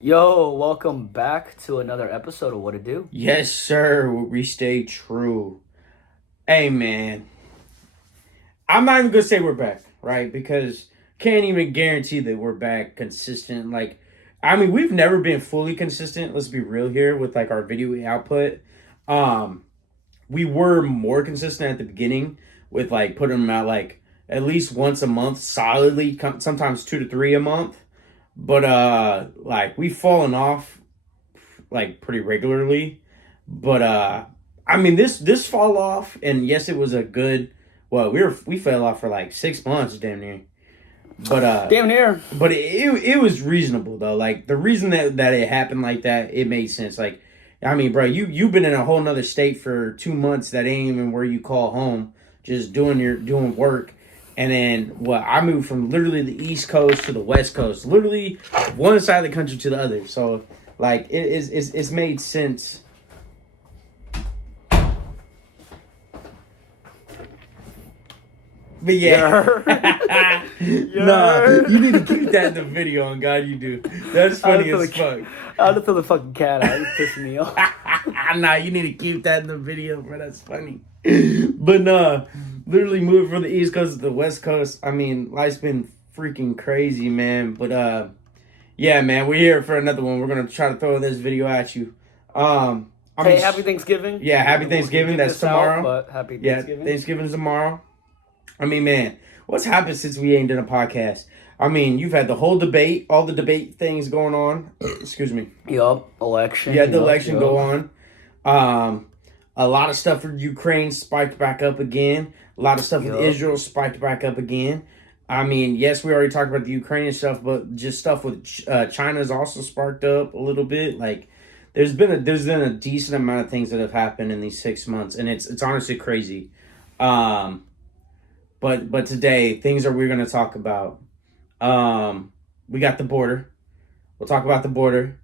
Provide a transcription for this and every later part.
Yo, welcome back to another episode of Whatado. Yes, sir. We stay true. Hey, man. I'm not even gonna say we're back, right? Because can't even guarantee that we're back consistent. We've never been fully consistent. Let's be real here with our video output. Um, we were more consistent at the beginning with putting them out at least once a month, solidly. Sometimes 2 to 3 a month. But we've fallen off pretty regularly. But this fall off, and yes, it was a good. Well, we fell off for 6 months, damn near. Damn near. But it was reasonable though. Like the reason that it happened like that, it made sense. Bro, you've been in a whole nother state for 2 months that ain't even where you call home, just doing work. And then I moved from literally the East Coast to the West Coast, literally one side of the country to the other. So it's made sense. But yeah, nah, you need to keep that in the video. On God, you do. That's funny as fuck. I had to throw the fucking cat out. It's pissing me off. Nah, you need to keep that in the video, bro. That's funny. But nah, literally moved from the East Coast to the West Coast. I mean, life's been freaking crazy, man. But yeah, man, we're here for another one. We're gonna try to throw this video at you. Happy Thanksgiving. Yeah, happy Thanksgiving. That's tomorrow. But happy Thanksgiving. Yeah, Thanksgiving's tomorrow. I mean, man, what's happened since we ain't done a podcast? I mean, you've had the whole debate, all the debate things going on. Excuse me. Yup, election. You had the election go on. A lot of stuff for Ukraine spiked back up again. A lot of stuff with Israel spiked back up again. I mean, yes, we already talked about the Ukrainian stuff, but just stuff with China's also sparked up a little bit. There's been a decent amount of things that have happened in these 6 months, and it's honestly crazy. But today, things that we're going to talk about. We got the border. We'll talk about the border.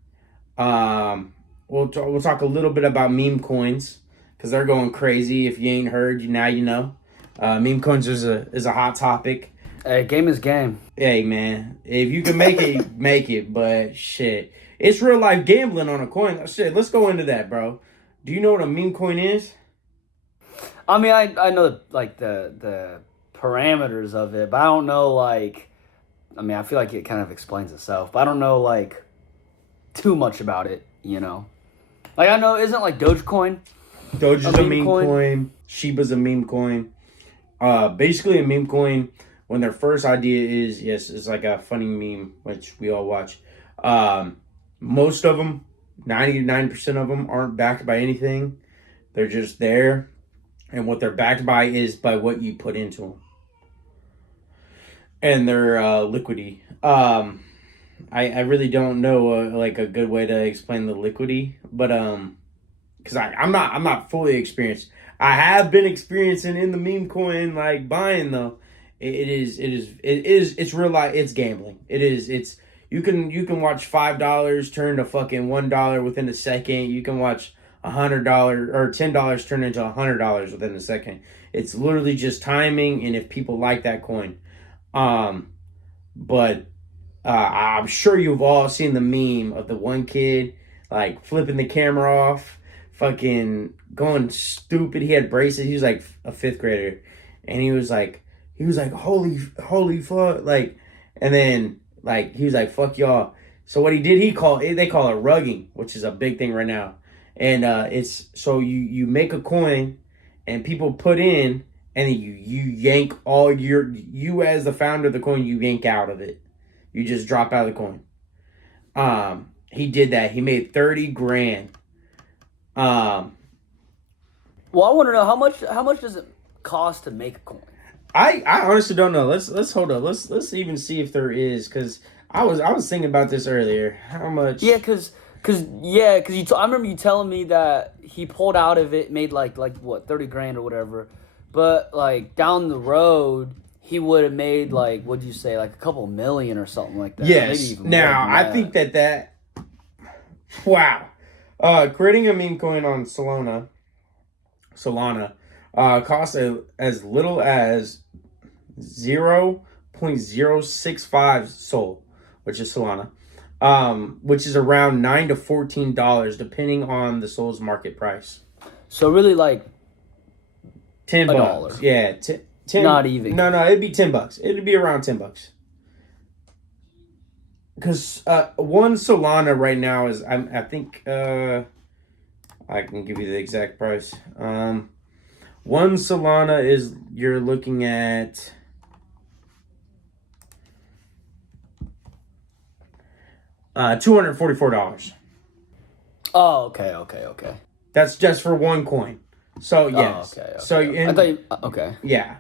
We'll talk a little bit about meme coins because they're going crazy. If you ain't heard, now you know. Meme coins is a hot topic. Hey, game is game. Hey, man, if you can make it, make it. But shit, it's real life gambling on a coin. Shit, let's go into that, bro. Do you know what a meme coin is? I mean, I know the parameters of it, but I don't know I feel like it kind of explains itself, but I don't know too much about it, you know. I know, isn't Dogecoin? Doge is a meme coin. Shiba's a meme coin. Basically a meme coin, when their first idea is, yes, it's like a funny meme, which we all watch. Most of them, 99% of them aren't backed by anything. They're just there. And what they're backed by is by what you put into them. And their liquidity. I really don't know a good way to explain the liquidity, but because I'm not fully experienced. I have been experiencing in the meme coin buying though. It's real life. It's gambling. It's you can watch $5 turn to fucking $1 within a second. You can watch $100 or $10 turn into $100 within a second. It's literally just timing and if people like that coin. But I'm sure you've all seen the meme of the one kid flipping the camera off, fucking going stupid. He had braces. He was a fifth grader, and he was like holy fuck, and then he was like fuck y'all. So what he did, they call it rugging, which is a big thing right now, and it's so you make a coin, and people put in. And then you yank you as the founder of the coin, you yank out of it. You just drop out of the coin. He did that. He made 30 grand. Well, I want to know how much does it cost to make a coin? I honestly don't know. Let's hold up. Let's even see if there is, because I was thinking about this earlier. How much? Yeah, because I remember you telling me that he pulled out of it, made like what 30 grand or whatever. But down the road, he would have made what'd you say, a couple million or something like that. Yes. Maybe even now more I than think that wow, creating a meme coin on Solana costs as little as 0.065 Sol, which is Solana. which is around $9 to $14 depending on the soul's market price. So really like $10. $1. Yeah, 10. Not even. No, it'd be $10. It'd be around $10. Because one Solana right now is, I think, I can give you the exact price. One Solana is, you're looking at $244. Oh, okay. That's just for one coin. So yes. Oh, okay. So I thought you, okay. Yeah.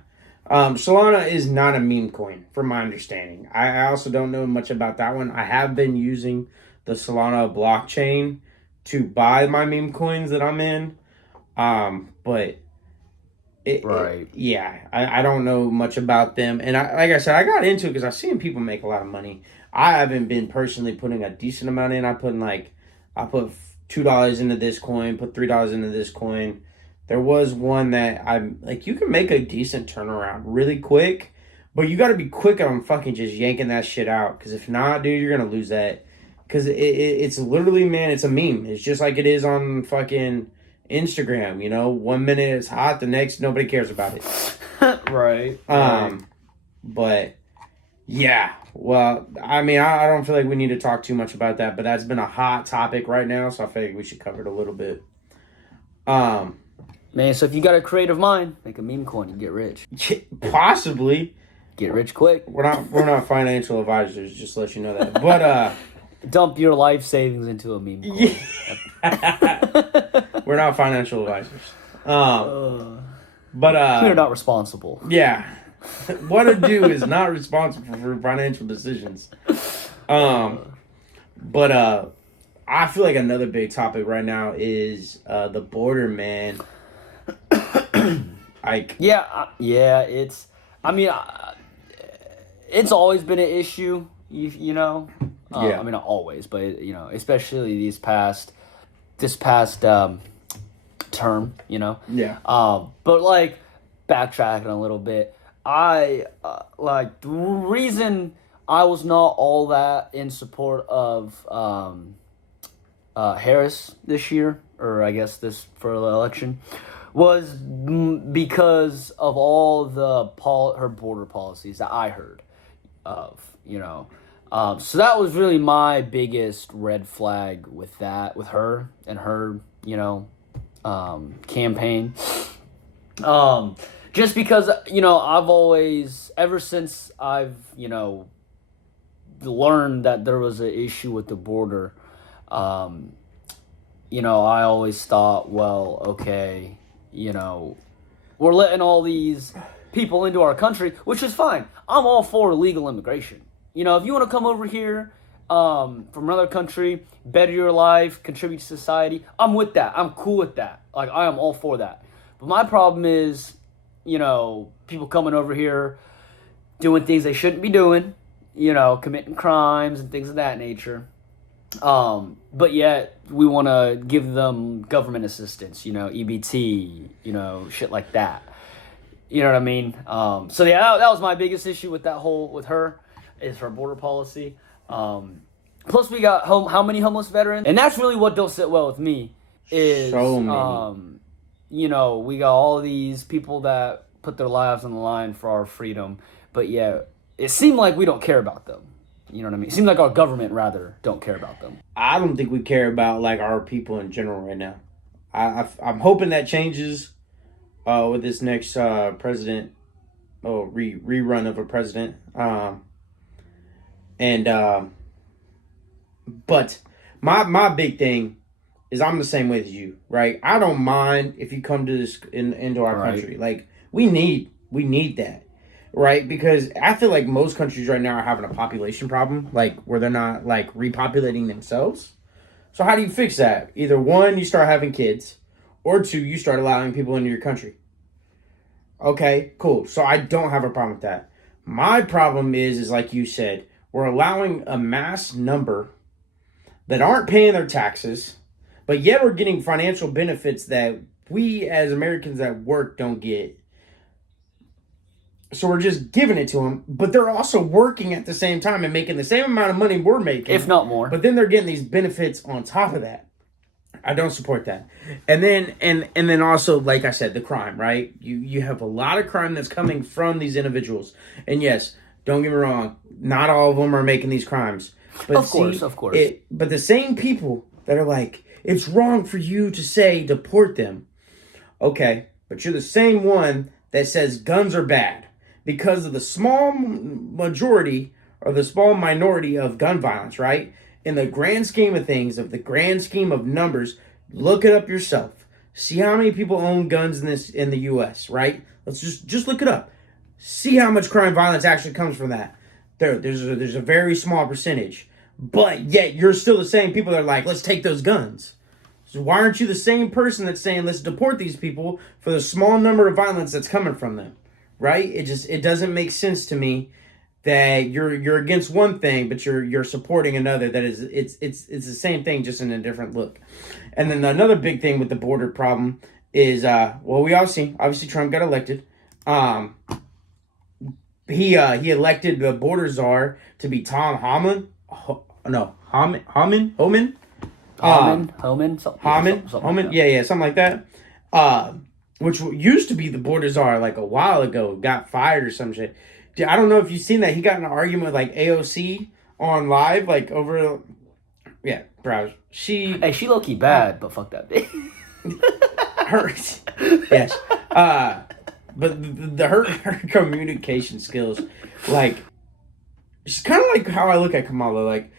Solana is not a meme coin, from my understanding. I also don't know much about that one. I have been using the Solana blockchain to buy my meme coins that I'm in. But I don't know much about them. And like I said, I got into it because I've seen people make a lot of money. I haven't been personally putting a decent amount in. I put $2 into this coin, put $3 into this coin. There was one that I'm like, you can make a decent turnaround really quick, but you got to be quick on fucking just yanking that shit out. Because if not, dude, you're going to lose that. Because it's literally, man, it's a meme. It's just like it is on fucking Instagram, you know? 1 minute it's hot, the next nobody cares about it. Right. But yeah, well, I mean, I don't feel like we need to talk too much about that, but that's been a hot topic right now, so I feel like we should cover it a little bit. Man, so if you got a creative mind, make a meme coin and get rich. Possibly. Get rich quick. We're not financial advisors, just to let you know that. But dump your life savings into a meme coin. Yeah. We're not financial advisors. But you're not responsible. Yeah. What a do is not responsible for financial decisions. But I feel like another big topic right now is the border, man. It's. I mean, it's always been an issue. You know. Yeah. I mean, not always, but you know, especially this past term. You know. Yeah. But like backtracking a little bit, I like the reason I was not all that in support of Harris this year, or I guess this for the election, was because of all the her border policies that I heard of, you know. So that was really my biggest red flag with her and her, you know, campaign. Just because, you know, I've always, ever since I've, you know, learned that there was an issue with the border, you know, I always thought, well, okay, you know, we're letting all these people into our country, which is fine. I'm all for legal immigration. You know, if you want to come over here from another country, better your life, contribute to society, I'm with that. I'm cool with that. Like, I am all for that. But my problem is, you know, people coming over here doing things they shouldn't be doing, you know, committing crimes and things of that nature. But yet we want to give them government assistance, you know, EBT, you know, shit like that. You know what I mean? So yeah, that was my biggest issue with with her, is her border policy. Plus we got how many homeless veterans? And that's really what don't sit well with me is, so many. You know, we got all these people that put their lives on the line for our freedom, but yeah, it seemed like we don't care about them. You know what I mean? It seems like our government, rather, don't care about them. I don't think we care about, like, our people in general right now. I'm hoping that changes with this next president, rerun of a president. But my big thing is I'm the same way as you, right? I don't mind if you come to this into our country. Like, we need that. Right, because I feel like most countries right now are having a population problem, like where they're not like repopulating themselves. So how do you fix that? Either one, you start having kids, or two, you start allowing people into your country. Okay, cool. So I don't have a problem with that. My problem is like you said, we're allowing a mass number that aren't paying their taxes, but yet we're getting financial benefits that we as Americans at work don't get. So we're just giving it to them, but they're also working at the same time and making the same amount of money we're making, if not more. But then they're getting these benefits on top of that. I don't support that. And then also, like I said, the crime, right? You have a lot of crime that's coming from these individuals. And yes, don't get me wrong, not all of them are making these crimes. But of course. But the same people that are like, it's wrong for you to say deport them. Okay, but you're the same one that says guns are bad because of the small majority or the small minority of gun violence, right? In the grand scheme of things, of the grand scheme of numbers, look it up yourself. See how many people own guns in the U.S., right? Let's just look it up. See how much crime violence actually comes from that. There's a very small percentage. But yet you're still the same people that are like, let's take those guns. So why aren't you the same person that's saying let's deport these people for the small number of violence that's coming from them? Right? It doesn't make sense to me that you're against one thing, but you're supporting another. That is, it's the same thing, just in a different look. And then another big thing with the border problem is, we obviously Trump got elected. He elected the border czar to be Tom Homan. Homan, something like that. Which used to be the border czar like a while ago, got fired or some shit. I don't know if you've seen that. He got in an argument with like AOC on live, like over. Yeah, bro. She low key bad, but fuck that bitch. Yes. But her communication skills, like, she's kind of like how I look at Kamala. Like,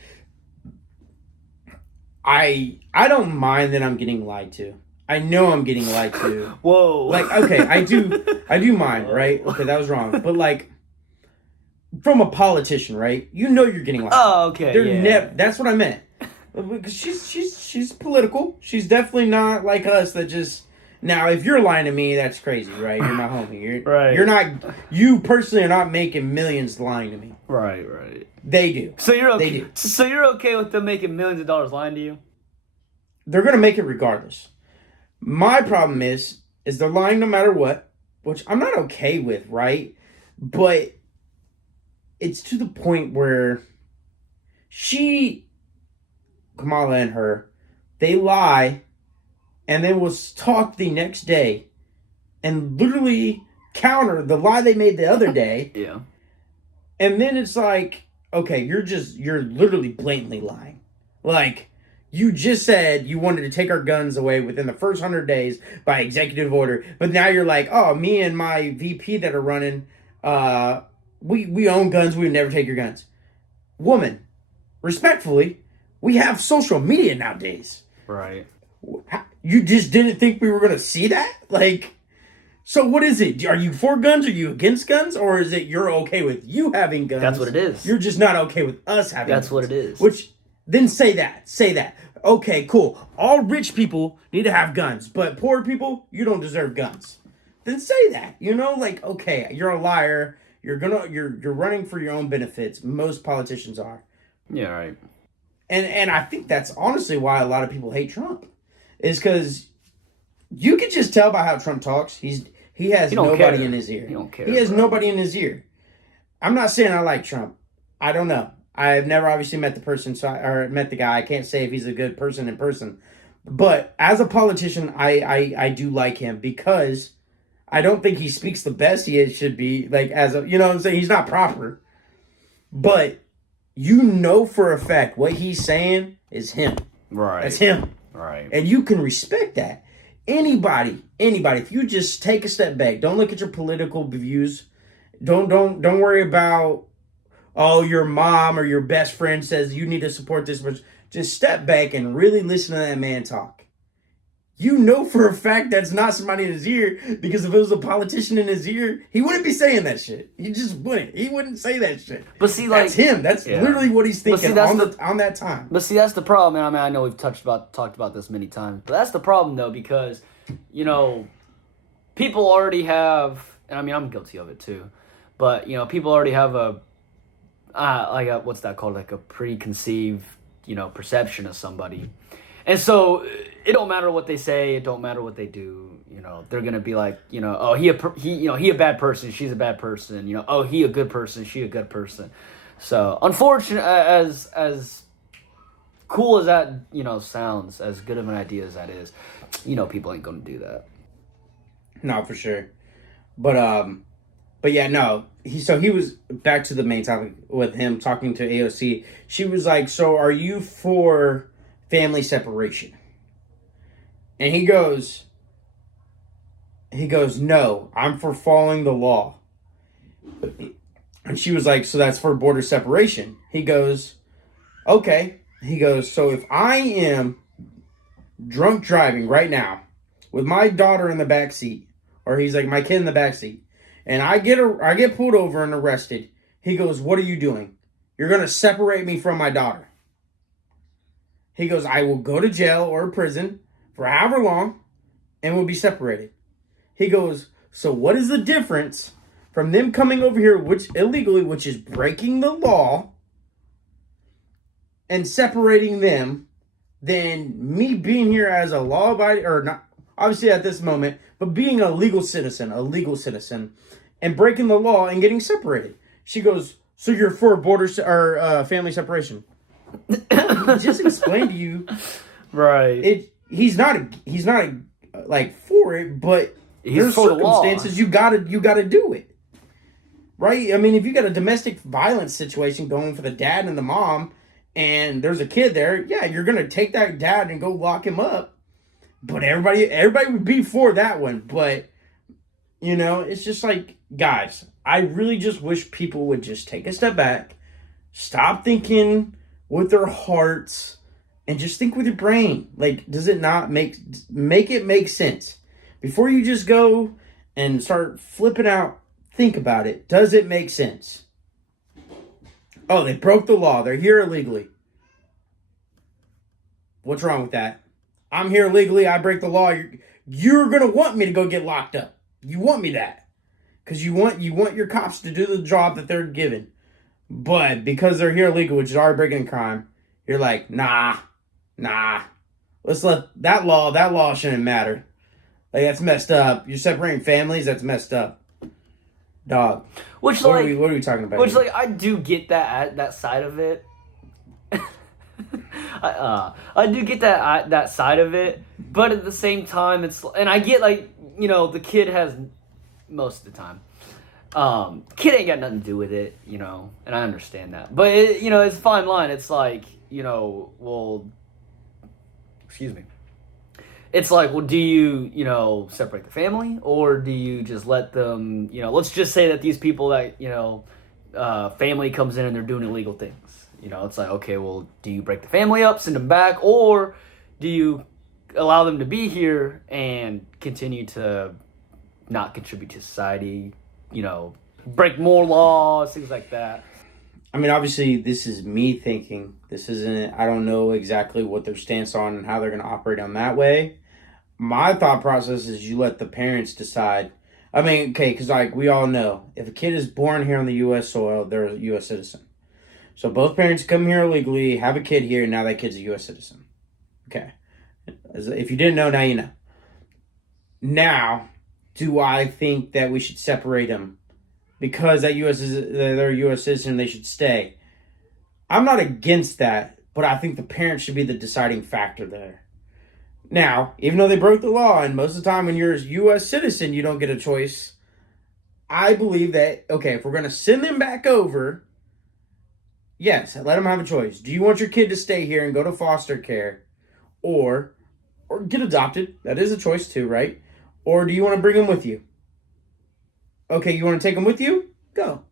I don't mind that I'm getting lied to. I know I'm getting lied to. Whoa. Like, okay, I do mind, right? Okay, that was wrong. But like, from a politician, right? You know you're getting lied. Oh, okay. That's what I meant. Because she's political. She's definitely not like us that just. Now, if you're lying to me, that's crazy, right? You're my homie. Right. You're not. You personally are not making millions lying to me. Right. They do. So you're okay. They do. So you're okay with them making millions of dollars lying to you? They're gonna make it regardless. My problem is they're lying no matter what, which I'm not okay with, right? But it's to the point where Kamala and her, they lie. And then was talk the next day and literally counter the lie they made the other day. Yeah. And then it's like, okay, you're literally blatantly lying. Like, you just said you wanted to take our guns away within the first 100 days by executive order. But now you're like, oh, me and my VP that are running, we own guns. We would never take your guns. Woman, respectfully, we have social media nowadays. Right. You just didn't think we were going to see that? Like, so what is it? Are you for guns? Are you against guns? Or is it you're okay with you having guns? That's what it is. You're just not okay with us having guns. That's what it is. Which, then say that. Say that. Okay, cool. All rich people need to have guns, but poor people, you don't deserve guns. Then say that. You know, like, okay, you're a liar. You're running for your own benefits. Most politicians are. Yeah, right. And I think that's honestly why a lot of people hate Trump. Is because you can just tell by how Trump talks. He has nobody in his ear. He don't care. He has nobody in his ear. I'm not saying I like Trump. I don't know. I've never obviously met the person, or met the guy. I can't say if he's a good person in person. But as a politician, I do like him because I don't think he speaks the best he should be. Like, you know what I'm saying? He's not proper. But you know for a fact what he's saying is him. Right. That's him. Right. And you can respect that. Anybody, if you just take a step back, don't look at your political views. Don't worry about, oh, your mom or your best friend says you need to support this person. Just step back and really listen to that man talk. You know for a fact that's not somebody in his ear, because if it was a politician in his ear, he wouldn't be saying that shit. He just wouldn't. He wouldn't say that shit. But see, like, that's him. That's literally what he's thinking on that time. But see, that's the problem. I mean, I know we've talked about this many times, but that's the problem though, because, you know, people already have, and I mean, I'm guilty of it too, but, you know, people already have what's that called? Like a preconceived, you know, perception of somebody. And so it don't matter what they say, it don't matter what they do. You know, they're gonna be like, you know, oh, he a bad person, she's a bad person. You know, oh, he a good person, she a good person. So, unfortunate, as cool as that, you know, sounds, as good of an idea as that is, you know, people ain't gonna do that. No, for sure. But yeah, no. He was back to the main topic with him talking to AOC. She was like, "So are you for family separation?" And he goes, "No, I'm for following the law." And she was like, "So that's for border separation?" He goes, "Okay." He goes, "So if I am drunk driving right now with my daughter in the back seat, or he's like my kid in the back seat, and I get pulled over and arrested." He goes, "What are you doing? You're going to separate me from my daughter." He goes, "I will go to jail or prison for however long and we'll be separated." He goes, "So what is the difference from them coming over here which illegally, which is breaking the law, and separating them, than me being here as a law-abiding, or not, obviously at this moment, but being a legal citizen, and breaking the law and getting separated?" She goes, "So you're for border or family separation?" He just explained to you, right? He's not like for it, but there's circumstances you gotta do it, right? I mean, if you got a domestic violence situation going for the dad and the mom, and there's a kid there, yeah, you're gonna take that dad and go lock him up. But everybody would be for that one. But you know, it's just like, guys, I really just wish people would just take a step back, stop thinking with their hearts, and just think with your brain. Like, does it not make it make sense? Before you just go and start flipping out, think about it. Does it make sense? Oh, they broke the law. They're here illegally. What's wrong with that? I'm here legally. I break the law. You're going to want me to go get locked up. You want me that. Because you want your cops to do the job that they're given. But because they're here illegal, which is already breaking a crime, you're like, nah. Let's let that law shouldn't matter. Like, that's messed up. You're separating families. That's messed up. Dog. What are we talking about? Like, I do get that side of it. I do get that side of it, but at the same time, and I get, like, you know, the kid has most of the time. Kid ain't got nothing to do with it, you know, and I understand that. But you know, it's a fine line. It's like, you know, well, excuse me. It's like, well, do you, you know, separate the family, or do you just let them, you know, let's just say that these people that, you know, family comes in and they're doing illegal things. You know, it's like, okay, well, do you break the family up, send them back, or do you allow them to be here and continue to not contribute to society, you know, break more laws, things like that? I mean, obviously, this is me thinking. This isn't, I don't know exactly what their stance on and how they're going to operate on that way. My thought process is you let the parents decide. I mean, okay, because like we all know, if a kid is born here on the U.S. soil, they're a U.S. citizen. So both parents come here illegally, have a kid here, and now that kid's a U.S. citizen. Okay. If you didn't know, now you know. Now, do I think that we should separate them because they're a U.S. citizen, they should stay? I'm not against that, but I think the parents should be the deciding factor there. Now, even though they broke the law, and most of the time when you're a U.S. citizen, you don't get a choice, I believe that, okay, if we're going to send them back over, yes, let them have a choice. Do you want your kid to stay here and go to foster care, or get adopted? That is a choice too, right? Or do you want to bring them with you? Okay, you want to take them with you? Go.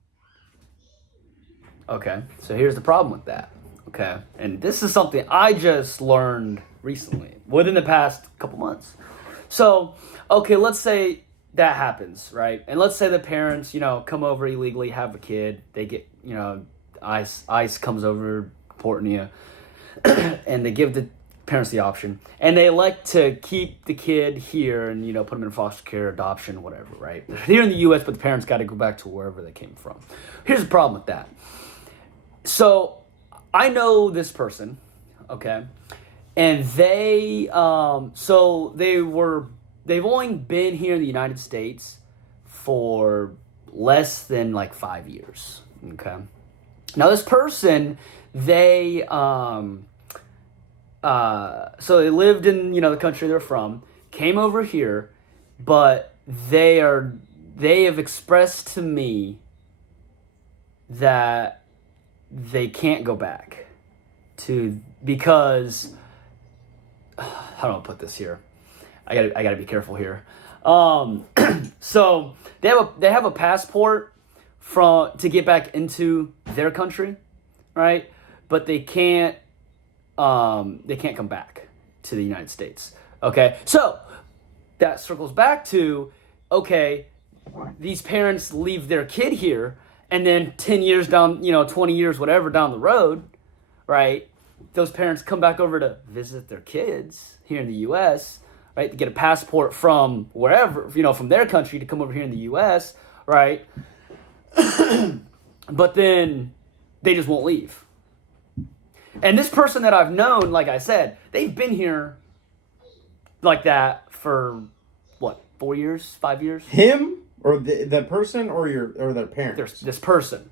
Okay, so here's the problem with that. Okay, and this is something I just learned recently, within the past couple months. So, okay, let's say that happens, right? And let's say the parents, you know, come over illegally, have a kid, they get, you know, ICE comes over, reporting you, and they give the parents the option, and they elect to keep the kid here and, you know, put them in foster care, adoption, whatever, right? They're here in the U.S., but the parents got to go back to wherever they came from. Here's the problem with that. So, I know this person, okay, and they've only been here in the United States for less than like 5 years. Okay. Now this person, so they lived in, the country they're from, came over here, but they have expressed to me that they can't go back because how do I put this here? I gotta be careful here. So they have a passport to get back into their country, right? But they can't come back to the United States. Okay, so that circles back to, okay, these parents leave their kid here, and then 10 years down, 20 years, whatever, down the road, right? Those parents come back over to visit their kids here in the U.S., right? To get a passport from wherever, from their country to come over here in the U.S., right? But then they just won't leave. And this person that I've known, like I said, they've been here like that for, 4 years, 5 years? Him? Or the person or their parents? This person.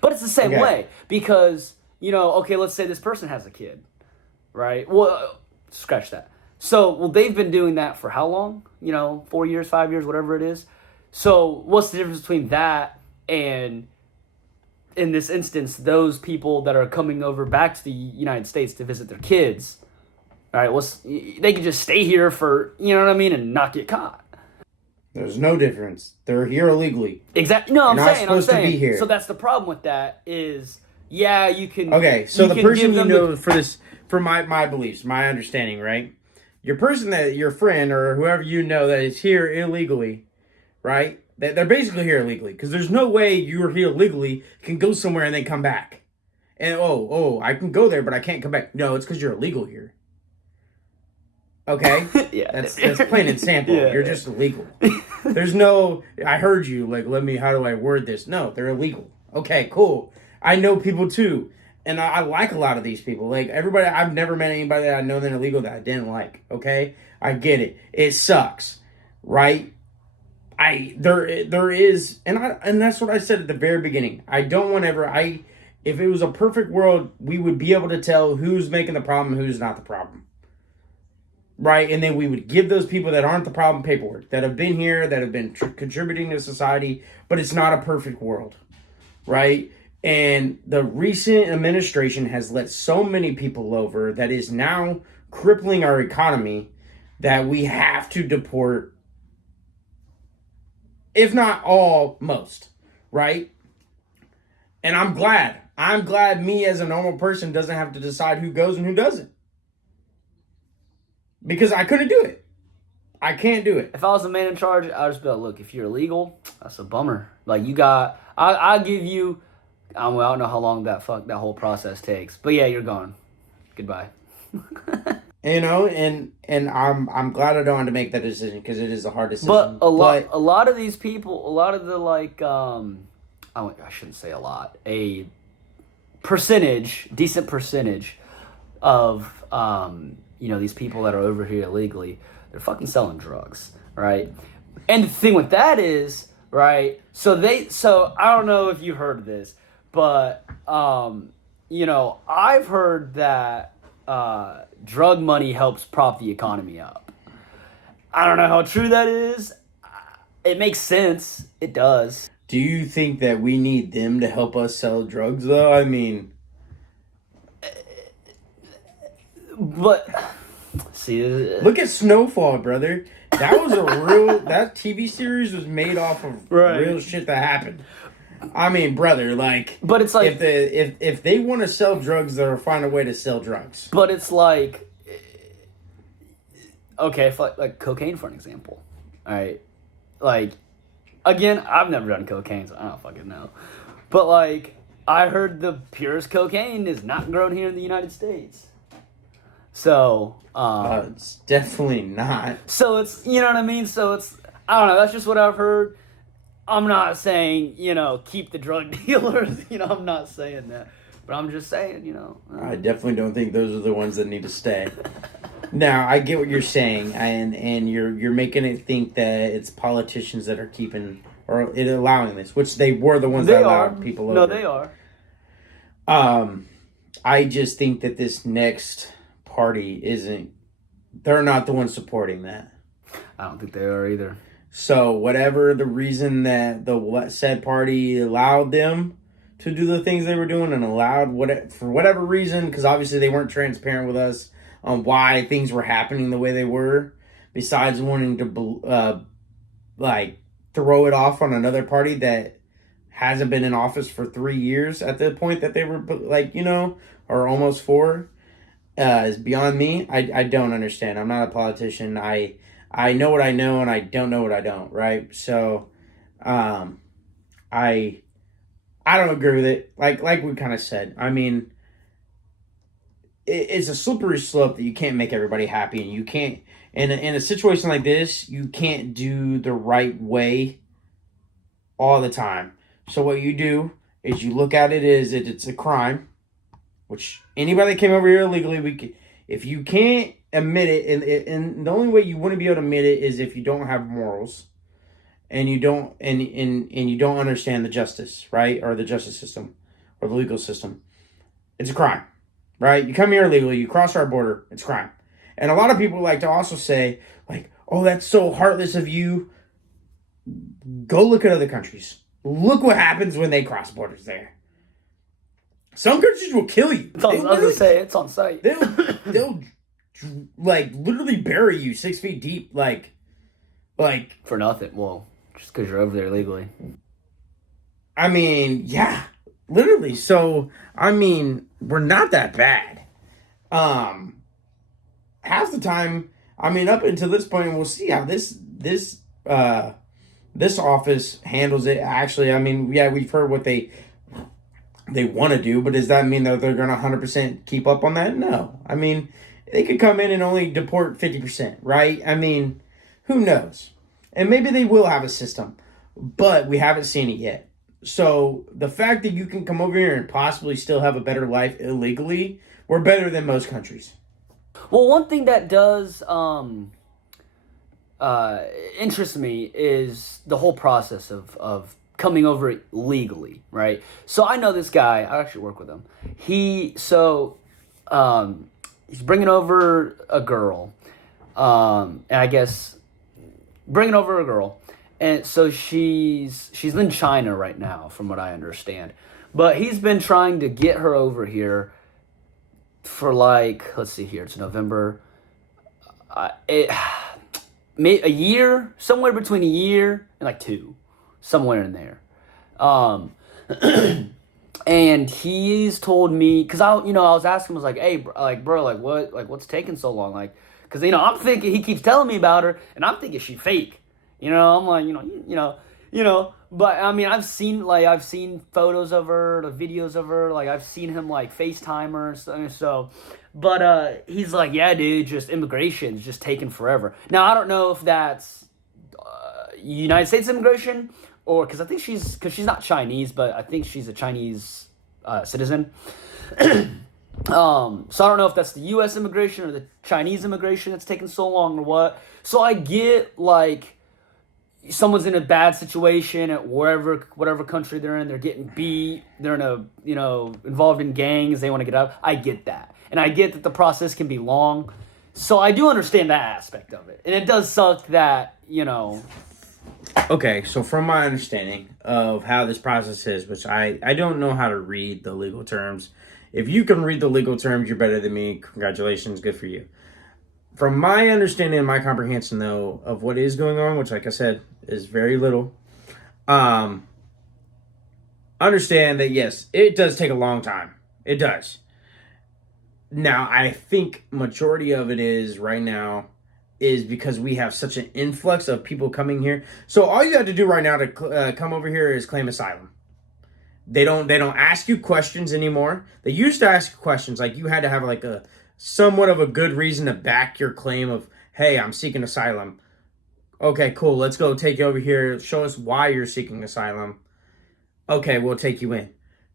But it's the same way because, okay, let's say this person has a kid, right? Well, scratch that. So, they've been doing that for how long? 4 years, 5 years, whatever it is. So, what's the difference between that and, in this instance, those people that are coming over back to the United States to visit their kids? All right, they could just stay here for, and not get caught. There's no difference. They're here illegally. Exactly. No, I'm saying. Supposed to be here. So that's the problem with that is, you can. Okay, so the person for my beliefs, my understanding, right? Your friend or whoever that is here illegally, right? They're basically here illegally because there's no way you're here legally can go somewhere and then come back. And I can go there, but I can't come back. No, it's because you're illegal here. Okay? Yeah. That's plain and simple. Yeah. You're just illegal. There's no, I heard you, how do I word this? No, they're illegal. Okay, cool. I know people too. And I like a lot of these people. Like, everybody, I've never met anybody that I know that illegal that I didn't like. Okay? I get it. It sucks. Right? There is, and that's what I said at the very beginning. I don't want if it was a perfect world, we would be able to tell who's making the problem, who's not the problem. Right? And then we would give those people that aren't the problem paperwork, that have been here, that have been contributing to society, but it's not a perfect world. Right? And the recent administration has let so many people over that is now crippling our economy that we have to deport, if not all, most. Right? And I'm glad. I'm glad me as a normal person doesn't have to decide who goes and who doesn't. Because I couldn't do it. I can't do it. If I was the man in charge, I'd just be like, look, if you're illegal, that's a bummer. Like, I'll give you, I don't know how long that whole process takes. But yeah, you're gone. Goodbye. And I'm glad I don't have to make that decision because it is a hard decision. But a lot of these people, a lot of the I shouldn't say a lot, a decent percentage of, these people that are over here illegally, they're fucking selling drugs, right? And the thing with that is, right, so I don't know if you've heard of this, but, I've heard that drug money helps prop the economy up. I don't know how true that is. It makes sense. It does. Do you think that we need them to help us sell drugs, though? I mean... But, see... Look at Snowfall, brother. That was that TV series was made off of real shit that happened. I mean, brother, but it's like if they want to sell drugs, they'll find a way to sell drugs. But it's like, okay, like cocaine for an example, all right, again, I've never done cocaine, so I don't fucking know, but I heard the purest cocaine is not grown here in the United States, so it's definitely not. So it's, you know what I mean? So it's, I don't know. That's just what I've heard. I'm not saying, keep the drug dealers. I'm not saying that. But I'm just saying, I definitely don't think those are the ones that need to stay. Now, I get what you're saying, and you're making it think that it's politicians that are keeping or it allowing this, which they were the ones that allowed people over. No, they are. I just think that this next party isn't. They're not the ones supporting that. I don't think they are either. So whatever the reason that the said party allowed them to do the things they were doing and allowed for whatever reason, because obviously they weren't transparent with us on why things were happening the way they were, besides wanting to throw it off on another party that hasn't been in office for 3 years at the point that they were or almost 4, is beyond me. I don't understand. I'm not a politician. I know what I know and I don't know what I don't, right? So I don't agree with it. Like we kind of said. I mean, it's a slippery slope that you can't make everybody happy, and you can't in a situation like this, you can't do the right way all the time. So what you do is you look at it as it's a crime, which anybody that came over here illegally, if you can't admit it, and the only way you wouldn't be able to admit it is if you don't have morals, and you don't and you don't understand the justice, right, or the justice system, or the legal system. It's a crime, right? You come here illegally, you cross our border, it's a crime. And a lot of people like to also say, like, "Oh, that's so heartless of you." Go look at other countries. Look what happens when they cross borders there. Some countries will kill you. I was going to say, it's on site. They'll literally bury you 6 feet deep, like for nothing. Well, just because you're over there legally. I mean, yeah, literally. So, I mean, we're not that bad. Half the time, I mean, up until this point, we'll see how this office handles it. Actually, I mean, yeah, we've heard what they want to do, but does that mean that they're going to 100% keep up on that? No. I mean, they could come in and only deport 50%, right? I mean, who knows? And maybe they will have a system, but we haven't seen it yet. So the fact that you can come over here and possibly still have a better life illegally, we're better than most countries. Well, one thing that does interest me is the whole process of coming over legally, right? So I know this guy. I actually work with him. He's bringing over a girl, and I guess bringing over a girl, and so she's in China right now, from what I understand. But he's been trying to get her over here for let's see here, it's November. A year, somewhere between a year and 2, somewhere in there. And he's told me, because I was asking him, I was like, hey, bro, what's taking so long? Because, I'm thinking, he keeps telling me about her, and I'm thinking she fake. I'm like, but I mean, I've seen photos of her, the videos of her, I've seen him FaceTime her and so, but he's like, yeah, dude, just immigration's just taking forever. Now, I don't know if that's United States immigration, or because she's not Chinese, but I think she's a Chinese citizen. So I don't know if that's the U.S. immigration or the Chinese immigration that's taking so long or what. So I get someone's in a bad situation at whatever country they're in, they're getting beat, they're involved in gangs, they want to get out. I get that. And I get that the process can be long. So I do understand that aspect of it. And it does suck that, Okay, so from my understanding of how this process is, which I don't know how to read the legal terms. If you can read the legal terms, you're better than me. Congratulations, good for you. From my understanding and my comprehension, though, of what is going on, which, like I said, is very little, understand that, yes, it does take a long time. It does. Now, I think majority of it is right now is because we have such an influx of people coming here. So all you have to do right now to come over here is claim asylum. They don't ask you questions anymore. They used to ask you questions, you had to have a somewhat of a good reason to back your claim of, hey, I'm seeking asylum. Okay, cool. Let's go take you over here. Show us why you're seeking asylum. Okay, we'll take you in.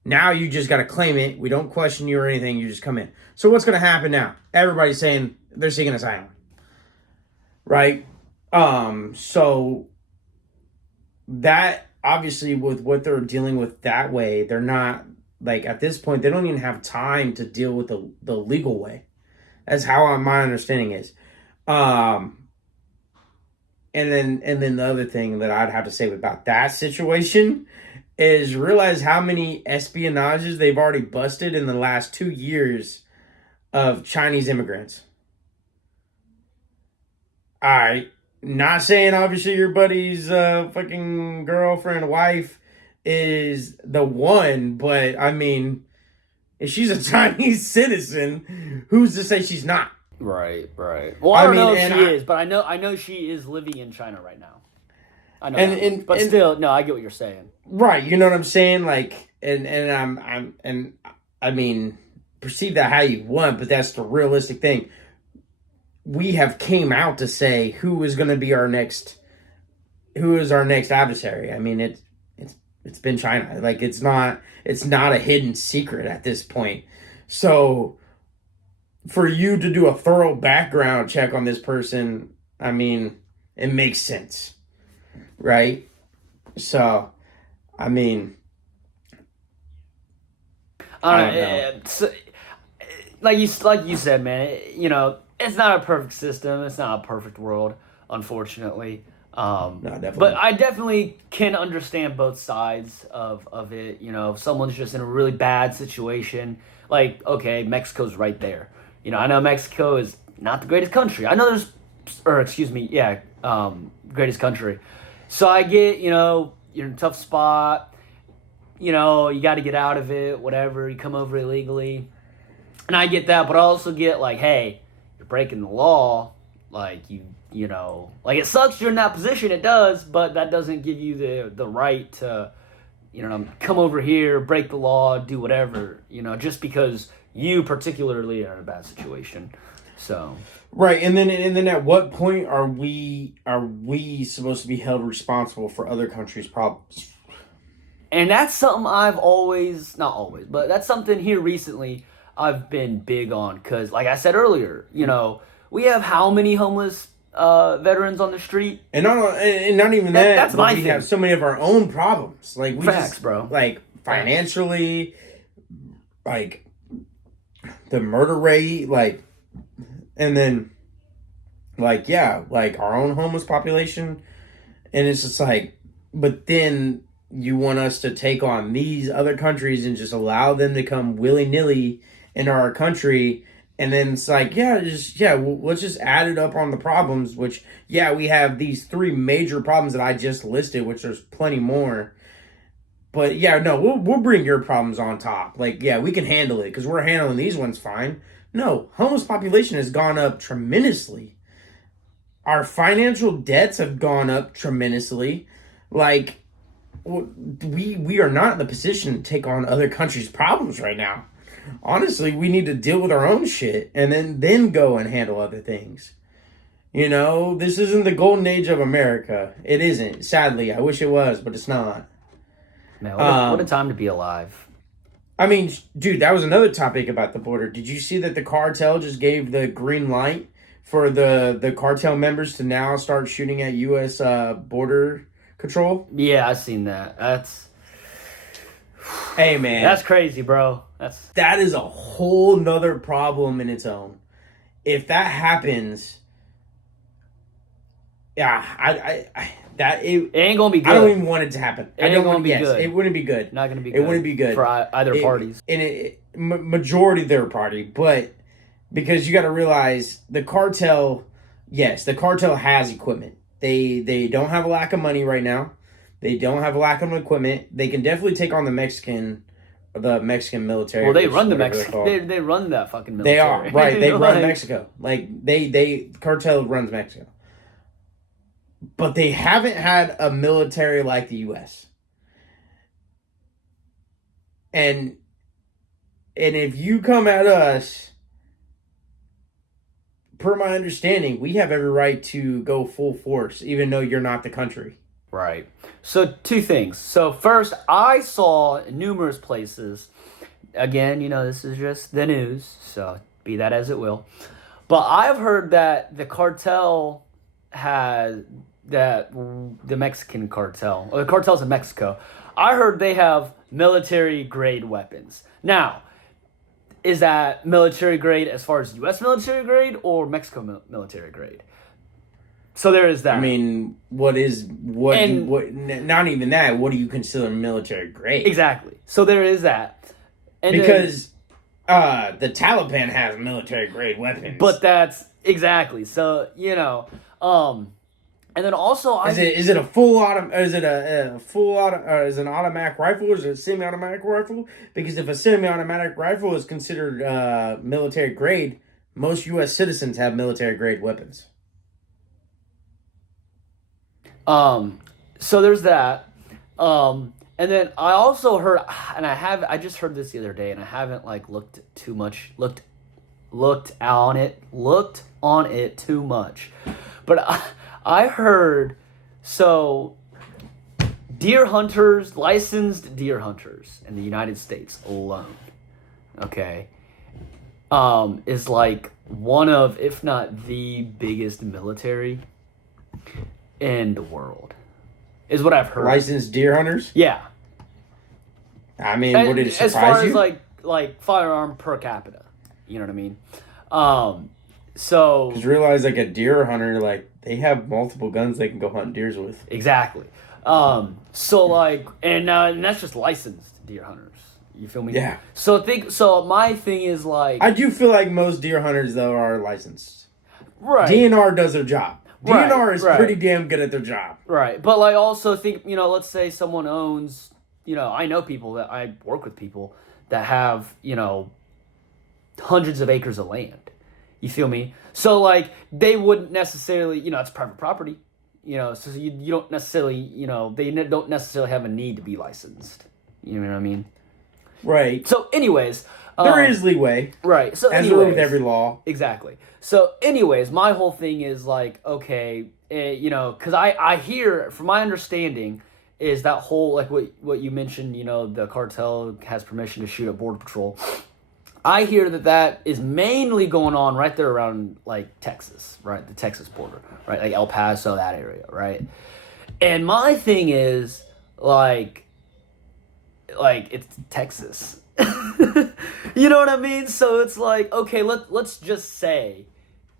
Now you just got to claim it. We don't question you or anything. You just come in. So what's going to happen now? Everybody's saying they're seeking asylum, right? So that obviously with what they're dealing with that way, they're not like at this point they don't even have time to deal with the legal way. That's how my understanding is. And then the other thing that I'd have to say about that situation is realize how many espionages they've already busted in the last 2 years of Chinese immigrants. All right, not saying obviously your buddy's fucking girlfriend, wife is the one, but I mean, if she's a Chinese citizen, who's to say she's not? Right. Well, I don't know if she is, but I know she is living in China right now. I know, but still, no, I get what you're saying. Right, you know what I'm saying? Like, I mean, perceive that how you want, but that's the realistic thing. We have came out to say who is going to be our next adversary. I mean, it's been China. Like, it's not a hidden secret at this point. So for you to do a thorough background check on this person, I mean, it makes sense, right? So, I mean, I don't know. So, like you said, man, you know, it's not a perfect system. It's not a perfect world, unfortunately. No, definitely. But I definitely can understand both sides of it. You know, if someone's just in a really bad situation, like, okay, Mexico's right there. You know, I know Mexico is not the greatest country. I know greatest country. So I get, you know, you're in a tough spot. You know, you got to get out of it, whatever. You come over illegally. And I get that, but I also get, like, hey, you're breaking the law. Like, you know, like, it sucks you're in that position. It does, but that doesn't give you the right to, you know, come over here, break the law, do whatever, you know, just because you particularly are in a bad situation. So right, and then at what point are we supposed to be held responsible for other countries' problems? And that's something but that's something here recently I've been big on, because like I said earlier, you know, we have how many homeless veterans on the street? And not even that. That's my thing. We have so many of our own problems. Like, we Facts, bro. Like, financially, like, the murder rate, like, and then, like, yeah, like, our own homeless population. And it's just like, but then you want us to take on these other countries and just allow them to come willy-nilly into our country. And then it's like, let's just add it up on the problems, which, yeah, we have these 3 major problems that I just listed, which there's plenty more. But, yeah, no, we'll bring your problems on top. Like, yeah, we can handle it because we're handling these ones fine. No, homeless population has gone up tremendously. Our financial debts have gone up tremendously. Like, we are not in the position to take on other countries' problems right now. Honestly, we need to deal with our own shit and then go and handle other things. You know, this isn't the golden age of America. It isn't. Sadly, I wish it was, but it's not. Man, what a time to be alive. I mean, dude, that was another topic about the border. Did you see that the cartel just gave the green light for the cartel members to now start shooting at U.S. border control? Yeah, I seen that. Hey, man. That's crazy, bro. That is a whole nother problem in its own. If that happens, yeah, it ain't gonna be good. I don't even want it to happen. It ain't gonna be good. It wouldn't be good. Not gonna be good. It wouldn't be good for either parties. And majority of their party, but because you got to realize the cartel. Yes, the cartel has equipment. They don't have a lack of money right now. They don't have a lack of equipment. They can definitely take on the Mexican military. Well, they run the Mexican. They run that fucking military. They are right. They run Mexico. Like they cartel runs Mexico. But they haven't had a military like the U.S. And if you come at us, per my understanding, we have every right to go full force, even though you're not the country. Right. So two things. So first, I saw numerous places. Again, this is just the news, so be that as it will. But I've heard that the cartel has that the Mexican cartel, or the cartels in Mexico. I heard they have military grade weapons. Now, is that military grade as far as U.S. military grade or Mexico military grade? So there is that. I mean, not even that. What do you consider military grade? Exactly. So there is that. And because the Taliban has military grade weapons. But that's exactly. So, and then also is it a full auto? Is it a full auto? Is it an automatic rifle or is it a semi-automatic rifle? Because if a semi-automatic rifle is considered military grade, most U.S. citizens have military grade weapons. So there's that. And then I also heard, and I just heard this the other day, and I haven't looked on it too much, but I heard, so licensed deer hunters in the United States alone, okay, is one of, if not the biggest military in the world, is what I've heard. Licensed deer hunters? Yeah. I mean, would it surprise you? As far as like firearm per capita, you know what I mean? So because realize a deer hunter, they have multiple guns they can go hunt deers with. Exactly. So and that's just licensed deer hunters. You feel me? Yeah. So my thing is I do feel like most deer hunters though are licensed. Right. DNR does their job. DNR is right. pretty damn good at their job. Right. But also think, let's say someone owns, I know people that I work with people that have, hundreds of acres of land. You feel me? So they wouldn't necessarily, it's private property, so you don't necessarily, they don't necessarily have a need to be licensed. You know what I mean? Right. So anyways, there is leeway. Right. So as with every law. Exactly. So anyways, my whole thing is okay, because I hear, from my understanding, is that whole, what you mentioned, the cartel has permission to shoot at Border Patrol. I hear that is mainly going on right there around Texas, right? The Texas border, right? El Paso, that area, right? And my thing is it's Texas. You know what I mean? So it's okay, let's just say,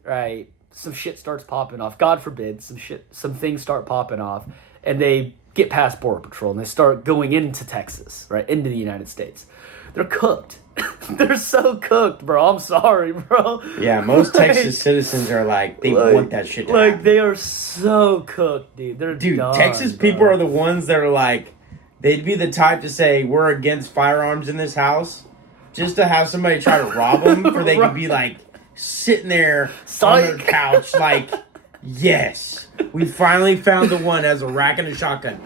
right, some shit starts popping off. God forbid, some things start popping off, and they get past Border Patrol and they start going into Texas, right, into the United States. They're cooked. They're so cooked, bro. I'm sorry, bro. Yeah, most Texas citizens are they want that shit to happen. They are so cooked, dude. They're done, Texas people are the ones that are they'd be the type to say, we're against firearms in this house, just to have somebody try to rob them, for they could be sitting there on their couch yes, we finally found the one that has a rack and a shotgun.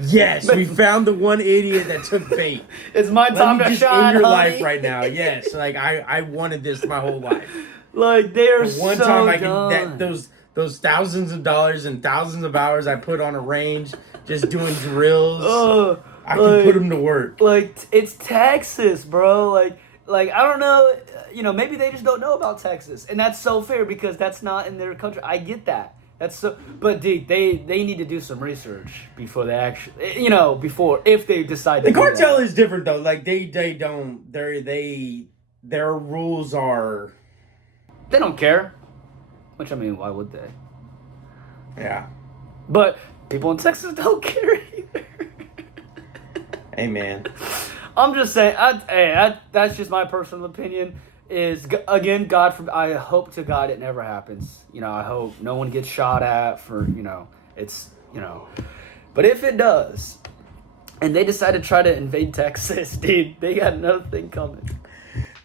Yes, we found the one idiot that took bait. It's my time to shine, in your honey. life right now. Yes, I wanted this my whole life. They're one so time I can those thousands of dollars and thousands of hours I put on a range just doing drills. I can put them to work. It's Texas, bro. I don't know. Maybe they just don't know about Texas, and that's so fair because that's not in their country. I get that. That's so. But dude, they need to do some research before they actually, if they decide. The cartel is different though. They don't. Their rules are. They don't care. Which, why would they? Yeah. But people in Texas don't care either. Hey, man. I'm just saying, that's just my personal opinion. Is, again, I hope to God it never happens. I hope no one gets shot at for, But if it does, and they decide to try to invade Texas, dude, they got another thing coming.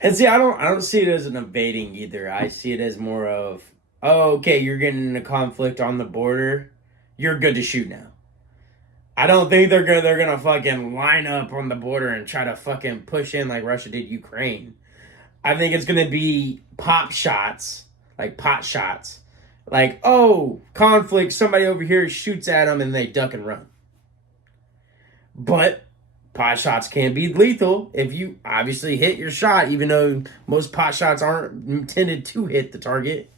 And see, I don't see it as an invading either. I see it as more of, okay, you're getting in a conflict on the border, you're good to shoot now. I don't think they're gonna fucking line up on the border and try to fucking push in like Russia did Ukraine. I think it's gonna be pot shots, Like, oh, conflict, somebody over here shoots at them and they duck and run. But pot shots can be lethal if you obviously hit your shot, even though most pot shots aren't intended to hit the target.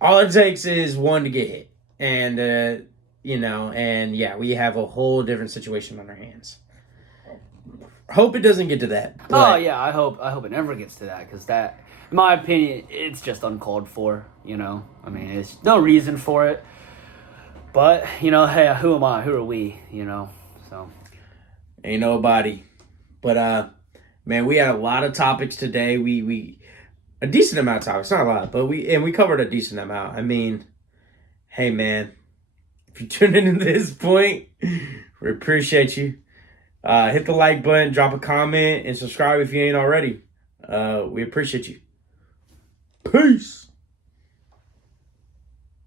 All it takes is one to get hit. And, and yeah, we have a whole different situation on our hands. Hope it doesn't get to that. Oh yeah, I hope it never gets to that, because that, in my opinion, it's just uncalled for. I mean, it's no reason for it. But hey, who am I? Who are we? So ain't nobody. But man, we had a lot of topics today. We a decent amount of topics, not a lot, but we covered a decent amount. I mean, hey man, if you're tuning in to this point, we appreciate you. Hit the like button, drop a comment, and subscribe if you ain't already. We appreciate you. Peace.